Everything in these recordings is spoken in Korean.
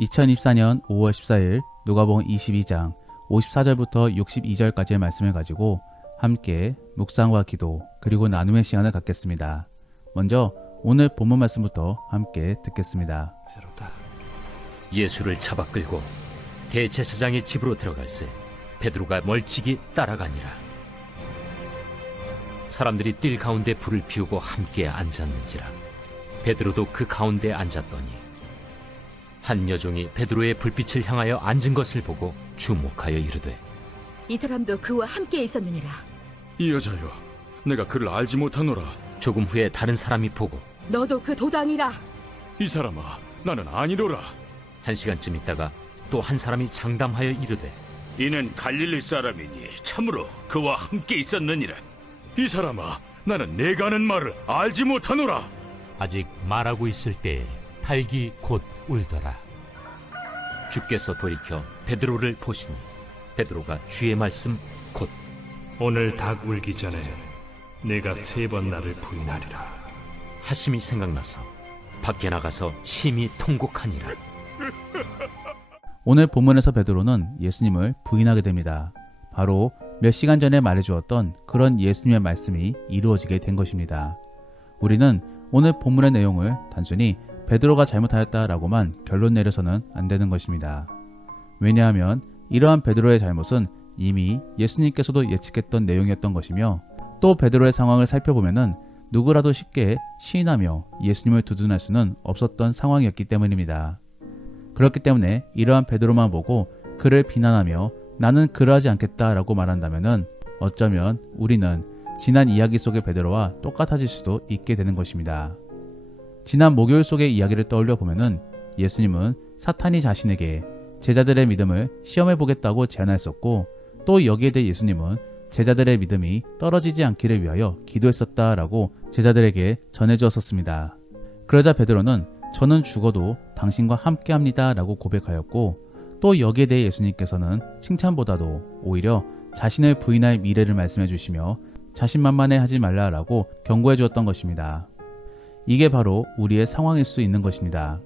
2024년 5월 14일 누가복음 22장 54절부터 62절까지의 말씀을 가지고 함께 묵상과 기도 그리고 나눔의 시간을 갖겠습니다. 먼저 오늘 본문 말씀부터 함께 듣겠습니다. 예수를 잡아 끌고 대제사장의 집으로 들어갈새 베드로가 멀찍이 따라가니라. 사람들이 뜰 가운데 불을 피우고 함께 앉았는지라. 베드로도 그 가운데 앉았더니 한 여종이 베드로의 불빛을 향하여 앉은 것을 보고 주목하여 이르되, 이 사람도 그와 함께 있었느니라. 이 여자여, 내가 그를 알지 못하노라. 조금 후에 다른 사람이 보고, 너도 그 도당이라. 이 사람아, 나는 아니로라. 한 시간쯤 있다가 또 한 사람이 장담하여 이르되, 이는 갈릴리 사람이니 참으로 그와 함께 있었느니라. 이 사람아, 나는 내가 하는 말을 알지 못하노라. 아직 말하고 있을 때에 닭이 곧 울더라. 주께서 돌이켜 베드로를 보시니 베드로가 주의 말씀 곧 오늘 닭 울기 전에 내가 3번 나를 부인하리라 하심이 생각나서 밖에 나가서 심히 통곡하니라. 오늘 본문에서 베드로는 예수님을 부인하게 됩니다. 바로 몇 시간 전에 말해주었던 그런 예수님의 말씀이 이루어지게 된 것입니다. 우리는 오늘 본문의 내용을 단순히 베드로가 잘못하였다라고만 결론 내려서는 안 되는 것입니다. 왜냐하면 이러한 베드로의 잘못은 이미 예수님께서도 예측했던 내용이었던 것이며, 또 베드로의 상황을 살펴보면은 누구라도 쉽게 시인하며 예수님을 두둔할 수는 없었던 상황이었기 때문입니다. 그렇기 때문에 이러한 베드로만 보고 그를 비난하며 나는 그러하지 않겠다라고 말한다면은 어쩌면 우리는 지난 이야기 속의 베드로와 똑같아질 수도 있게 되는 것입니다. 지난 목요일 속의 이야기를 떠올려 보면은 예수님은 사탄이 자신에게 제자들의 믿음을 시험해 보겠다고 제안했었고, 또 여기에 대해 예수님은 제자들의 믿음이 떨어지지 않기를 위하여 기도했었다라고 제자들에게 전해주었었습니다. 그러자 베드로는 저는 죽어도 당신과 함께합니다 라고 고백하였고, 또 여기에 대해 예수님께서는 칭찬보다도 오히려 자신을 부인할 미래를 말씀해 주시며 자신만만해 하지 말라라고 경고해 주었던 것입니다. 이게 바로 우리의 상황일 수 있는 것입니다.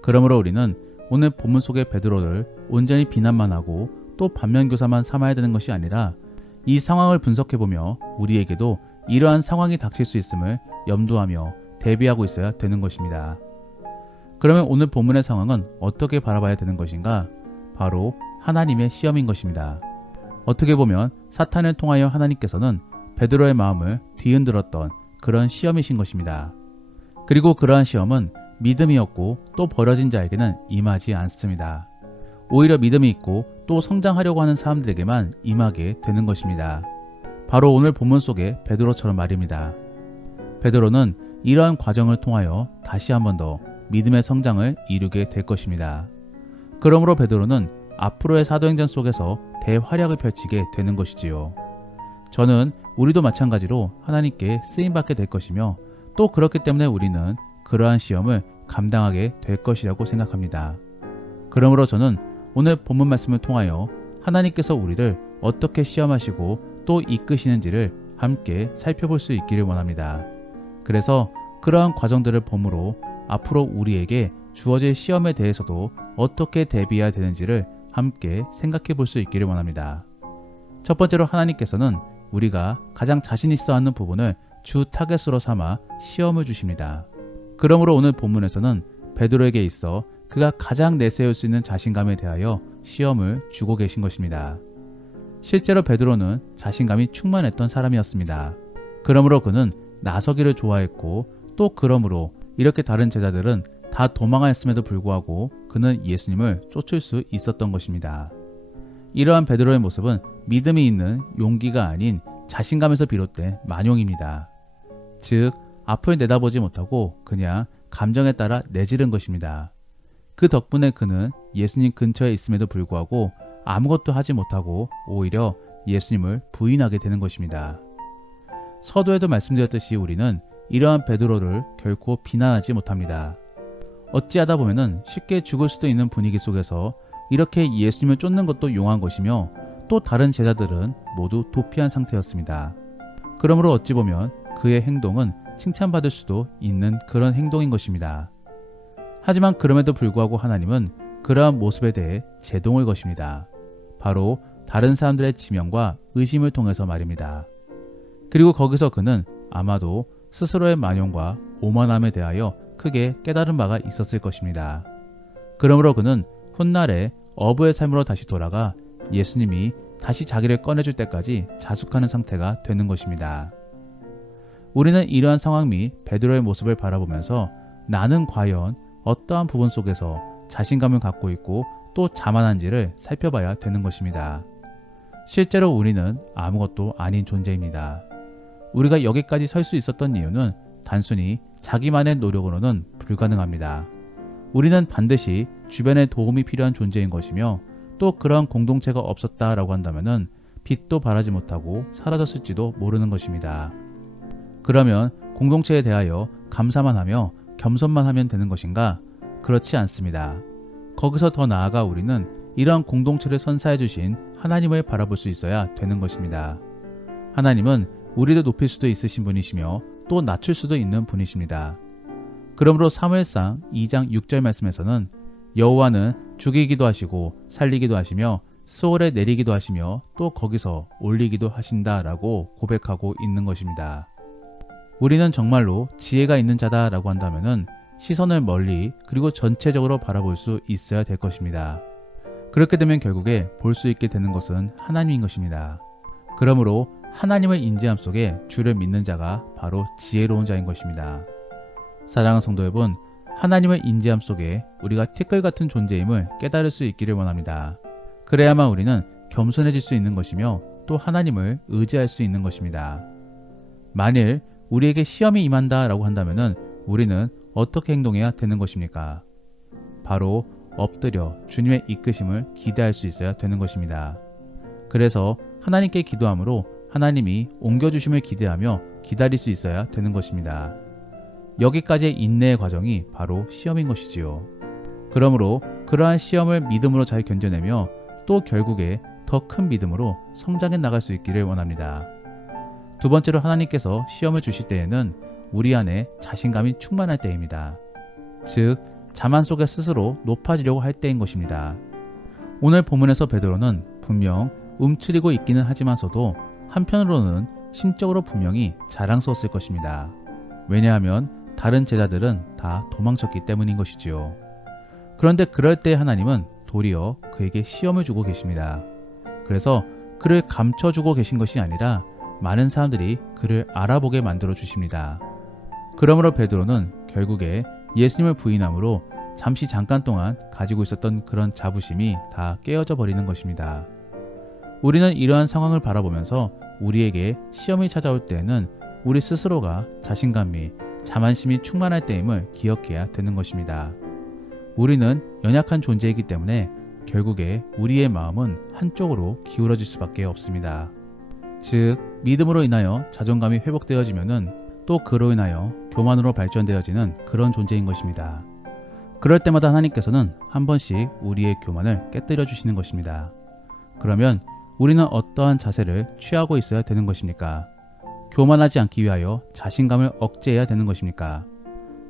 그러므로 우리는 오늘 본문 속의 베드로를 온전히 비난만 하고 또 반면교사만 삼아야 되는 것이 아니라 이 상황을 분석해보며 우리에게도 이러한 상황이 닥칠 수 있음을 염두하며 대비하고 있어야 되는 것입니다. 그러면 오늘 본문의 상황은 어떻게 바라봐야 되는 것인가? 바로 하나님의 시험인 것입니다. 어떻게 보면 사탄을 통하여 하나님께서는 베드로의 마음을 뒤흔들었던 그런 시험이신 것입니다. 그리고 그러한 시험은 믿음이 없고 또 버려진 자에게는 임하지 않습니다. 오히려 믿음이 있고 또 성장하려고 하는 사람들에게만 임하게 되는 것입니다. 바로 오늘 본문 속의 베드로처럼 말입니다. 베드로는 이러한 과정을 통하여 다시 한 번 더 믿음의 성장을 이루게 될 것입니다. 그러므로 베드로는 앞으로의 사도행전 속에서 대활약을 펼치게 되는 것이지요. 저는 우리도 마찬가지로 하나님께 쓰임받게 될 것이며, 또 그렇기 때문에 우리는 그러한 시험을 감당하게 될 것이라고 생각합니다. 그러므로 저는 오늘 본문 말씀을 통하여 하나님께서 우리를 어떻게 시험하시고 또 이끄시는지를 함께 살펴볼 수 있기를 원합니다. 그래서 그러한 과정들을 보므로 앞으로 우리에게 주어질 시험에 대해서도 어떻게 대비해야 되는지를 함께 생각해 볼 수 있기를 원합니다. 첫 번째로 하나님께서는 우리가 가장 자신 있어 하는 부분을 주 타겟으로 삼아 시험을 주십니다. 그러므로 오늘 본문에서는 베드로에게 있어 그가 가장 내세울 수 있는 자신감에 대하여 시험을 주고 계신 것입니다. 실제로 베드로는 자신감이 충만했던 사람이었습니다. 그러므로 그는 나서기를 좋아했고, 또 그러므로 이렇게 다른 제자들은 다 도망하였음에도 불구하고 그는 예수님을 쫓을 수 있었던 것입니다. 이러한 베드로의 모습은 믿음이 있는 용기가 아닌 자신감에서 비롯된 만용입니다. 즉, 앞을 내다보지 못하고 그냥 감정에 따라 내지른 것입니다. 그 덕분에 그는 예수님 근처에 있음에도 불구하고 아무것도 하지 못하고 오히려 예수님을 부인하게 되는 것입니다. 서두에도 말씀드렸듯이 우리는 이러한 베드로를 결코 비난하지 못합니다. 어찌하다 보면은 쉽게 죽을 수도 있는 분위기 속에서 이렇게 예수님을 쫓는 것도 용한 것이며, 또 다른 제자들은 모두 도피한 상태였습니다. 그러므로 어찌 보면 그의 행동은 칭찬받을 수도 있는 그런 행동인 것입니다. 하지만 그럼에도 불구하고 하나님은 그러한 모습에 대해 제동을 것입니다. 바로 다른 사람들의 지명과 의심을 통해서 말입니다. 그리고 거기서 그는 아마도 스스로의 만용과 오만함에 대하여 크게 깨달은 바가 있었을 것입니다. 그러므로 그는 훗날에 어부의 삶으로 다시 돌아가 예수님이 다시 자기를 꺼내줄 때까지 자숙하는 상태가 되는 것입니다. 우리는 이러한 상황 및 베드로의 모습을 바라보면서 나는 과연 어떠한 부분 속에서 자신감을 갖고 있고 또 자만한지를 살펴봐야 되는 것입니다. 실제로 우리는 아무것도 아닌 존재입니다. 우리가 여기까지 설 수 있었던 이유는 단순히 자기만의 노력으로는 불가능합니다. 우리는 반드시 주변의 도움이 필요한 존재인 것이며 또 그러한 공동체가 없었다라고 한다면 빛도 발하지 못하고 사라졌을지도 모르는 것입니다. 그러면 공동체에 대하여 감사만 하며 겸손만 하면 되는 것인가? 그렇지 않습니다. 거기서 더 나아가 우리는 이러한 공동체를 선사해 주신 하나님을 바라볼 수 있어야 되는 것입니다. 하나님은 우리를 높일 수도 있으신 분이시며 또 낮출 수도 있는 분이십니다. 그러므로 사무엘상 2장 6절 말씀에서는 여호와는 죽이기도 하시고 살리기도 하시며 스올에 내리기도 하시며 또 거기서 올리기도 하신다라고 고백하고 있는 것입니다. 우리는 정말로 지혜가 있는 자다라고 한다면 시선을 멀리 그리고 전체적으로 바라볼 수 있어야 될 것입니다. 그렇게 되면 결국에 볼 수 있게 되는 것은 하나님인 것입니다. 그러므로 하나님을 인지함 속에 주를 믿는 자가 바로 지혜로운 자인 것입니다. 사랑하는 성도 여러분, 하나님을 인지함 속에 우리가 티끌 같은 존재임을 깨달을 수 있기를 원합니다. 그래야만 우리는 겸손해질 수 있는 것이며 또 하나님을 의지할 수 있는 것입니다. 만일 우리에게 시험이 임한다라고 한다면 우리는 어떻게 행동해야 되는 것입니까? 바로 엎드려 주님의 이끄심을 기대할 수 있어야 되는 것입니다. 그래서 하나님께 기도함으로 하나님이 옮겨주심을 기대하며 기다릴 수 있어야 되는 것입니다. 여기까지의 인내의 과정이 바로 시험인 것이지요. 그러므로 그러한 시험을 믿음으로 잘 견뎌내며 또 결국에 더 큰 믿음으로 성장해 나갈 수 있기를 원합니다. 두 번째로 하나님께서 시험을 주실 때에는 우리 안에 자신감이 충만할 때입니다. 즉, 자만 속에 스스로 높아지려고 할 때인 것입니다. 오늘 본문에서 베드로는 분명 움츠리고 있기는 하지만서도 한편으로는 심적으로 분명히 자랑스러웠을 것입니다. 왜냐하면 다른 제자들은 다 도망쳤기 때문인 것이지요. 그런데 그럴 때 하나님은 도리어 그에게 시험을 주고 계십니다. 그래서 그를 감춰주고 계신 것이 아니라 많은 사람들이 그를 알아보게 만들어 주십니다. 그러므로 베드로는 결국에 예수님을 부인함으로 잠깐 동안 가지고 있었던 그런 자부심이 다 깨어져 버리는 것입니다. 우리는 이러한 상황을 바라보면서 우리에게 시험이 찾아올 때에는 우리 스스로가 자신감 및 자만심이 충만할 때임을 기억해야 되는 것입니다. 우리는 연약한 존재이기 때문에 결국에 우리의 마음은 한쪽으로 기울어질 수밖에 없습니다. 즉, 믿음으로 인하여 자존감이 회복되어지면은 또 그로 인하여 교만으로 발전되어지는 그런 존재인 것입니다. 그럴 때마다 하나님께서는 한 번씩 우리의 교만을 깨뜨려 주시는 것입니다. 그러면 우리는 어떠한 자세를 취하고 있어야 되는 것입니까? 교만하지 않기 위하여 자신감을 억제해야 되는 것입니까?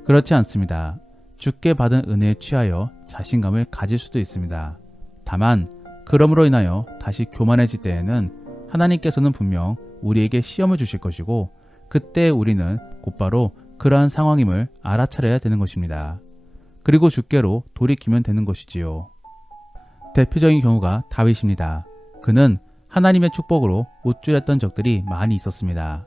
그렇지 않습니다. 주께 받은 은혜에 취하여 자신감을 가질 수도 있습니다. 다만 그러므로 인하여 다시 교만해질 때에는 하나님께서는 분명 우리에게 시험을 주실 것이고 그때 우리는 곧바로 그러한 상황임을 알아차려야 되는 것입니다. 그리고 주께로 돌이키면 되는 것이지요. 대표적인 경우가 다윗입니다. 그는 하나님의 축복으로 우쭐했던 적들이 많이 있었습니다.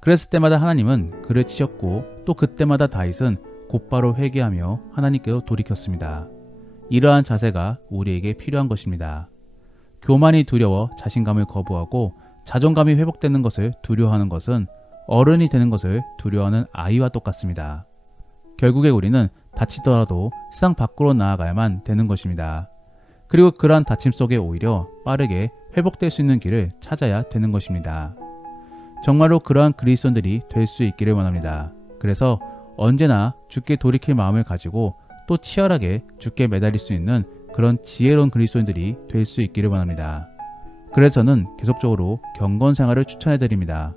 그랬을 때마다 하나님은 그를 치셨고 또 그때마다 다윗은 곧바로 회개하며 하나님께로 돌이켰습니다. 이러한 자세가 우리에게 필요한 것입니다. 교만이 두려워 자신감을 거부하고 자존감이 회복되는 것을 두려워하는 것은 어른이 되는 것을 두려워하는 아이와 똑같습니다. 결국에 우리는 다치더라도 세상 밖으로 나아가야만 되는 것입니다. 그리고 그러한 다침 속에 오히려 빠르게 회복될 수 있는 길을 찾아야 되는 것입니다. 정말로 그러한 그리스도인들이 될 수 있기를 원합니다. 그래서 언제나 주께 돌이킬 마음을 가지고 또 치열하게 주께 매달릴 수 있는 그런 지혜로운 그리스도인들이 될 수 있기를 원합니다. 그래서 저는 계속적으로 경건 생활을 추천해드립니다.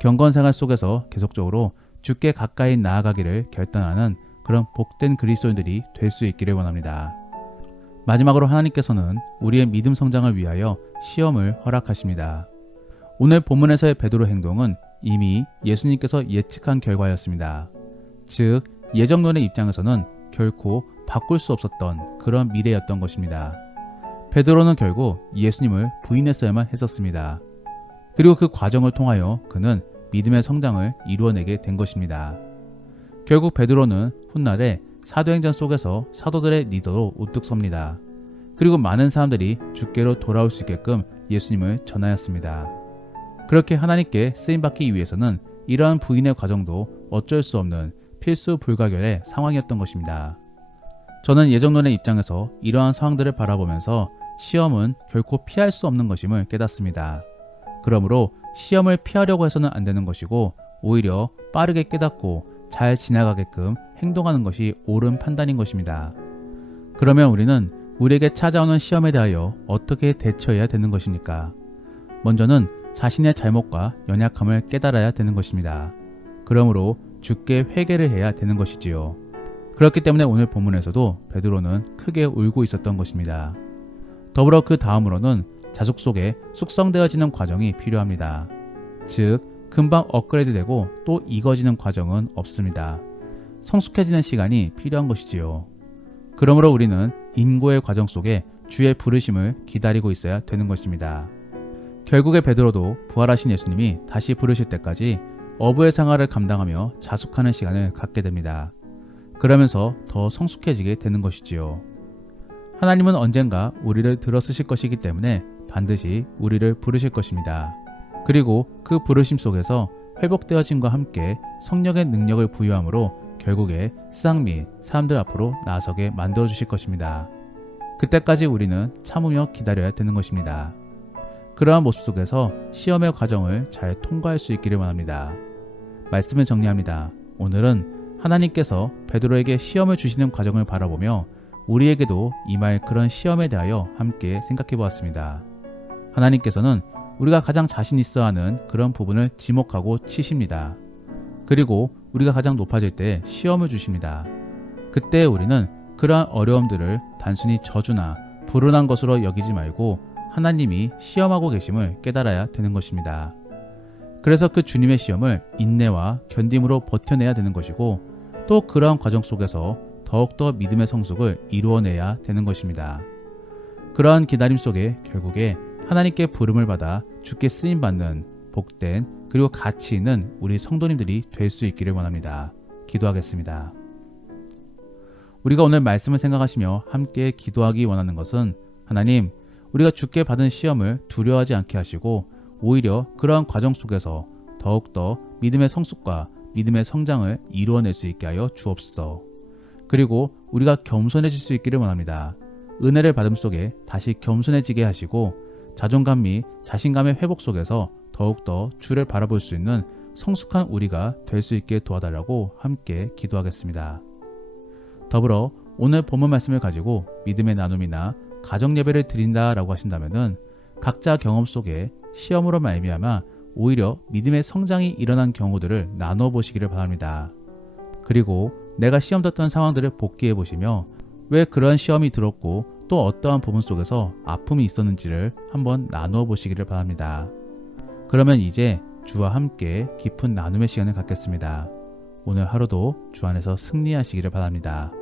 경건 생활 속에서 계속적으로 주께 가까이 나아가기를 결단하는 그런 복된 그리스도인들이 될 수 있기를 원합니다. 마지막으로 하나님께서는 우리의 믿음 성장을 위하여 시험을 허락하십니다. 오늘 본문에서의 베드로의 행동은 이미 예수님께서 예측한 결과였습니다. 즉, 예정론의 입장에서는 결코 바꿀 수 없었던 그런 미래였던 것입니다. 베드로는 결국 예수님을 부인했어야만 했었습니다. 그리고 그 과정을 통하여 그는 믿음의 성장을 이루어내게 된 것입니다. 결국 베드로는 훗날에 사도행전 속에서 사도들의 리더로 우뚝 섭니다. 그리고 많은 사람들이 주께로 돌아올 수 있게끔 예수님을 전하였습니다. 그렇게 하나님께 쓰임받기 위해서는 이러한 부인의 과정도 어쩔 수 없는 필수 불가결의 상황이었던 것입니다. 저는 예정론의 입장에서 이러한 상황들을 바라보면서 시험은 결코 피할 수 없는 것임을 깨닫습니다. 그러므로 시험을 피하려고 해서는 안 되는 것이고 오히려 빠르게 깨닫고 잘 지나가게끔 행동하는 것이 옳은 판단인 것입니다. 그러면 우리는 우리에게 찾아오는 시험에 대하여 어떻게 대처해야 되는 것입니까? 먼저는 자신의 잘못과 연약함을 깨달아야 되는 것입니다. 그러므로 주께 회개를 해야 되는 것이지요. 그렇기 때문에 오늘 본문에서도 베드로는 크게 울고 있었던 것입니다. 더불어 그 다음으로는 자숙 속에 숙성되어지는 과정이 필요합니다. 즉, 금방 업그레이드되고 또 익어지는 과정은 없습니다. 성숙해지는 시간이 필요한 것이지요. 그러므로 우리는 인고의 과정 속에 주의 부르심을 기다리고 있어야 되는 것입니다. 결국에 베드로도 부활하신 예수님이 다시 부르실 때까지 어부의 생활을 감당하며 자숙하는 시간을 갖게 됩니다. 그러면서 더 성숙해지게 되는 것이지요. 하나님은 언젠가 우리를 들어쓰실 것이기 때문에 반드시 우리를 부르실 것입니다. 그리고 그 부르심 속에서 회복되어짐과 함께 성령의 능력을 부여함으로 결국에 세상 및 사람들 앞으로 나서게 만들어 주실 것입니다. 그때까지 우리는 참으며 기다려야 되는 것입니다. 그러한 모습 속에서 시험의 과정을 잘 통과할 수 있기를 원합니다. 말씀을 정리합니다. 오늘은 하나님께서 베드로에게 시험을 주시는 과정을 바라보며 우리에게도 임할 그런 시험에 대하여 함께 생각해 보았습니다. 하나님께서는 우리가 가장 자신 있어 하는 그런 부분을 지목하고 치십니다. 그리고 우리가 가장 높아질 때 시험을 주십니다. 그때 우리는 그러한 어려움들을 단순히 저주나 불운한 것으로 여기지 말고 하나님이 시험하고 계심을 깨달아야 되는 것입니다. 그래서 그 주님의 시험을 인내와 견딤으로 버텨내야 되는 것이고 또 그러한 과정 속에서 더욱더 믿음의 성숙을 이루어내야 되는 것입니다. 그러한 기다림 속에 결국에 하나님께 부름을 받아 주께 쓰임받는 복된 그리고 가치 있는 우리 성도님들이 될 수 있기를 원합니다. 기도하겠습니다. 우리가 오늘 말씀을 생각하시며 함께 기도하기 원하는 것은 하나님, 우리가 주께 받은 시험을 두려워하지 않게 하시고 오히려 그러한 과정 속에서 더욱더 믿음의 성숙과 믿음의 성장을 이루어낼 수 있게 하여 주옵소서. 그리고 우리가 겸손해질 수 있기를 원합니다. 은혜를 받음 속에 다시 겸손해지게 하시고 자존감 및 자신감의 회복 속에서 더욱더 주를 바라볼 수 있는 성숙한 우리가 될 수 있게 도와달라고 함께 기도하겠습니다. 더불어 오늘 본문 말씀을 가지고 믿음의 나눔이나 가정 예배를 드린다라고 하신다면은 각자 경험 속에 시험으로 말미암아 오히려 믿음의 성장이 일어난 경우들을 나누어 보시기를 바랍니다. 그리고 내가 시험 떴던 상황들을 복기해 보시며 왜 그러한 시험이 들었고 또 어떠한 부분 속에서 아픔이 있었는지를 한번 나누어 보시기를 바랍니다. 그러면 이제 주와 함께 깊은 나눔의 시간을 갖겠습니다. 오늘 하루도 주 안에서 승리하시기를 바랍니다.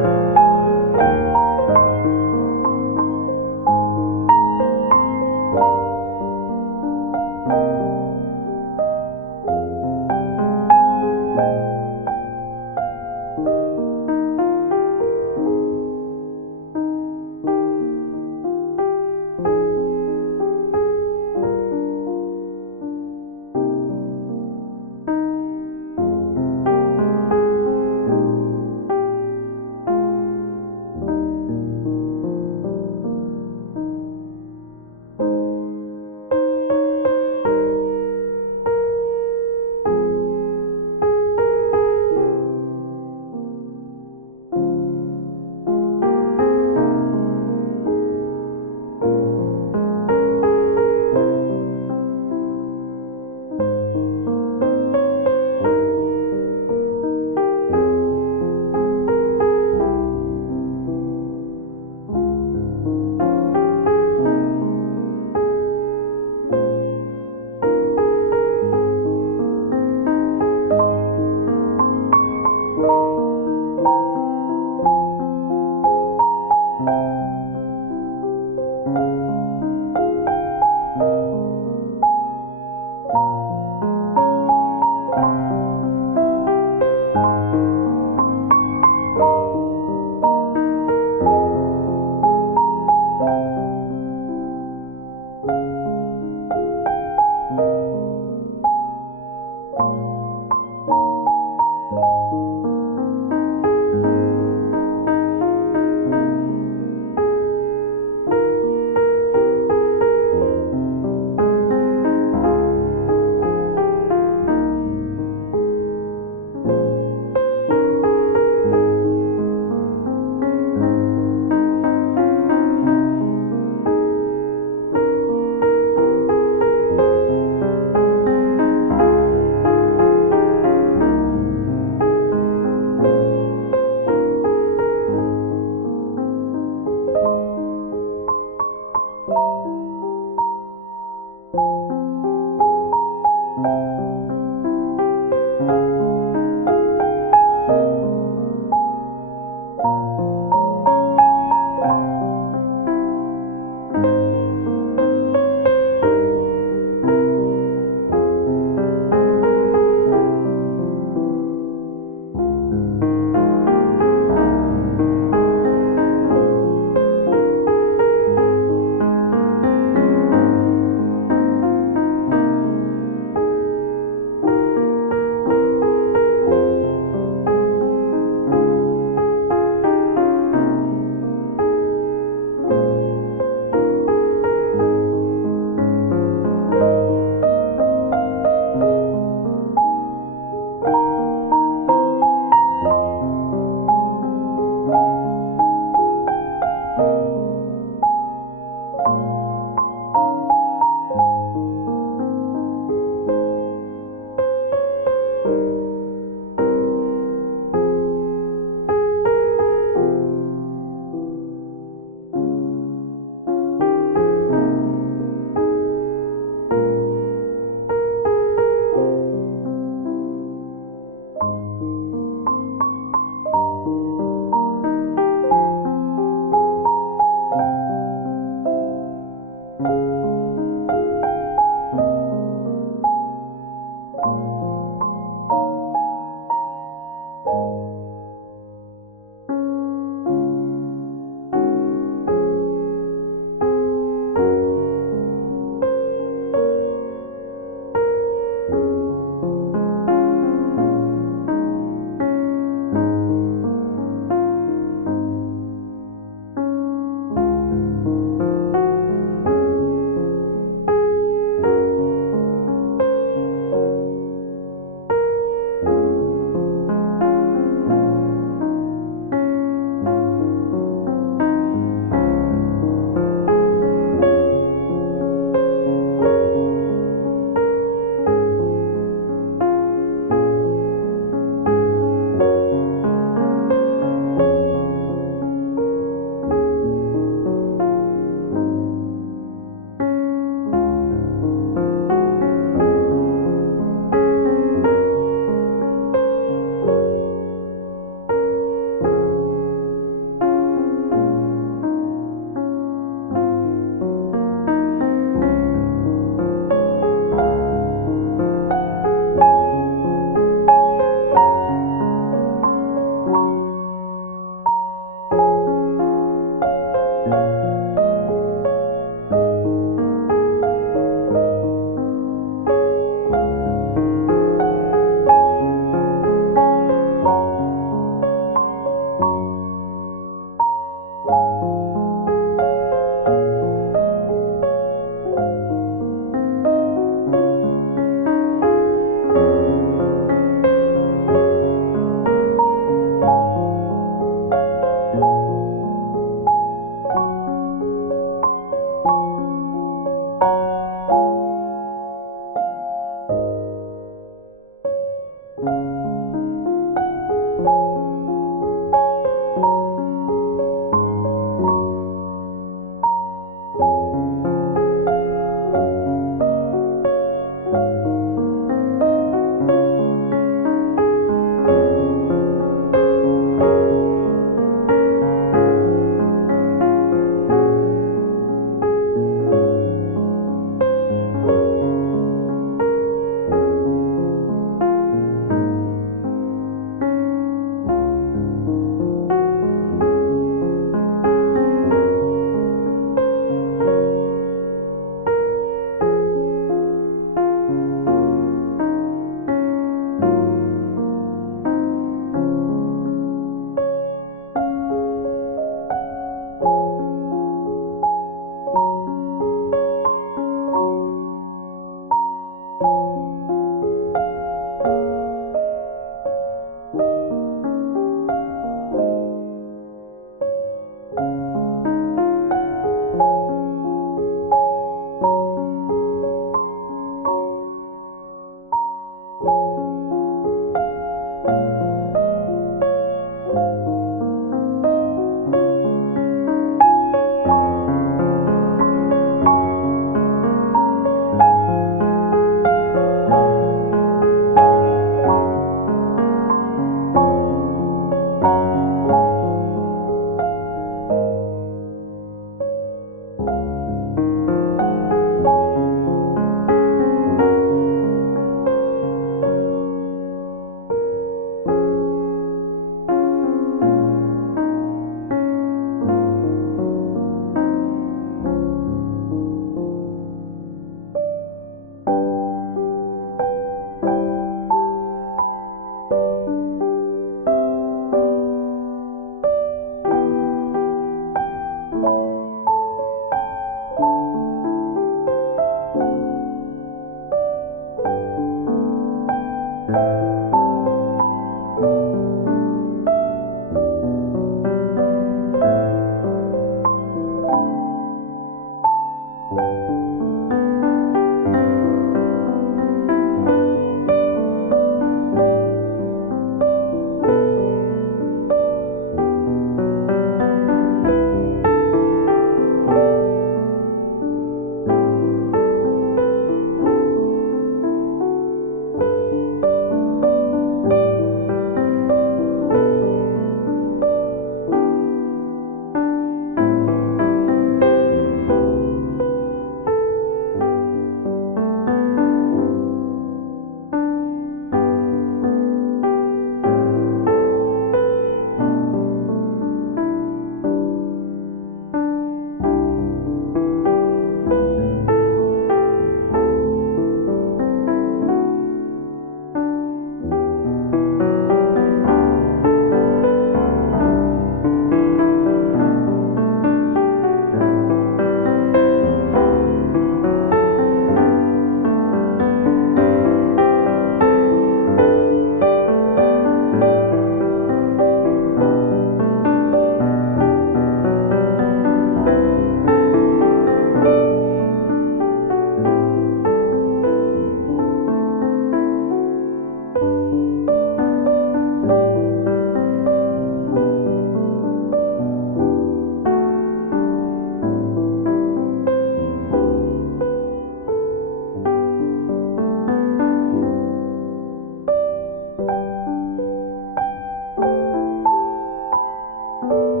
음.